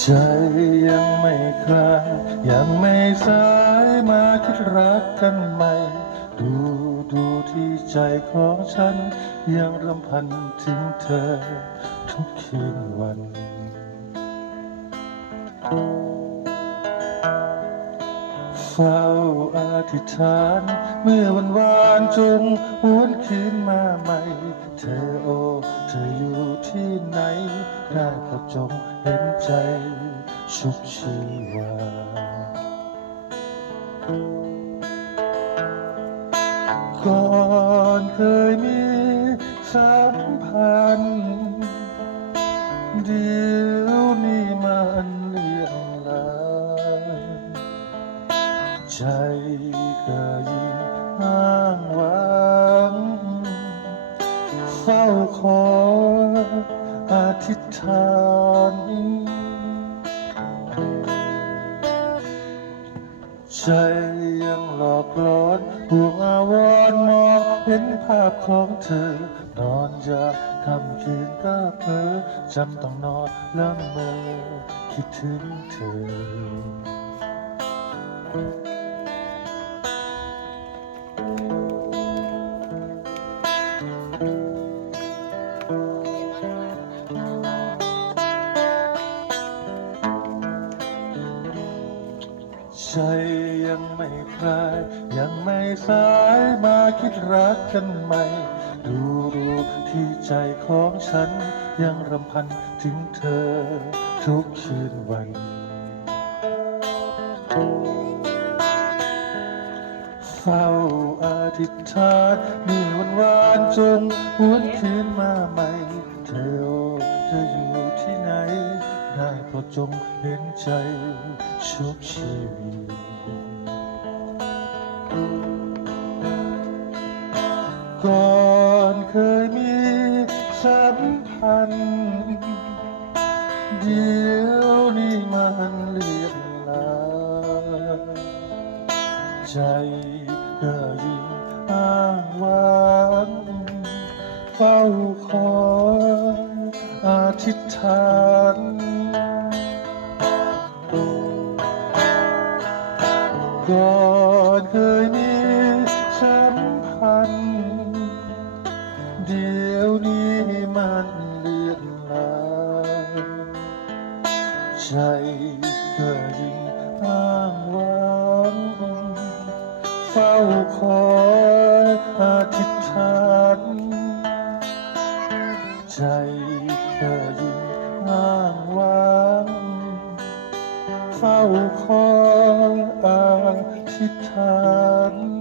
ใจยังไม่คลายยังไม่สายมาคิดรักกันใหม่ ดูดูที่ใจของฉัน ยังรำพันถึงเธอ ทุกคืนวัน thank you ฝ้าอธิษฐาน เมื่อวันวานจงหวนคืนมาใหม่ เธอโอ เธออยู่ที่ไหน ได้โปรดจงเห็นใจชุบชีวาก่อนเคยมีสัมพันธ์ ใจก็ยิ่งอ้างว้างเฝ้าคออธิษฐานใจยังหลอกหลอนห่วงอาวรมองเห็นภาพของเธอ นอนยากคำคืนก็เพ้อจำต้องนอนละเมอคิดถึงเธอ ใจยังไม่คลายยังไม่สายมาคิดรักกันใหม่ ดูดูที่ใจของฉัน ยังรำพันถึงเธอ ทุกคืนวันเฝ้าอธิษฐานมื่อวันวานจงหวนคืนมาใหม่ เธอ ได้โปรดจงเห็นใจชุบชีวิตก่อนเคยมีสัมพันธ์เดี๋ยวนี้มันเลือนลางใจก็ยิ่งอ้างว้างเฝ้าคอยอธิษฐาน ก่อนเคยมีสัมพันธ์เดี๋ยวนี้มันเลือนลางใจก็ยิ่งอ้างว้างเฝ้าคอยอธิษฐานใจก็ยิ่งอ้างว้างเฝ้าคอยอ ธิษฐาน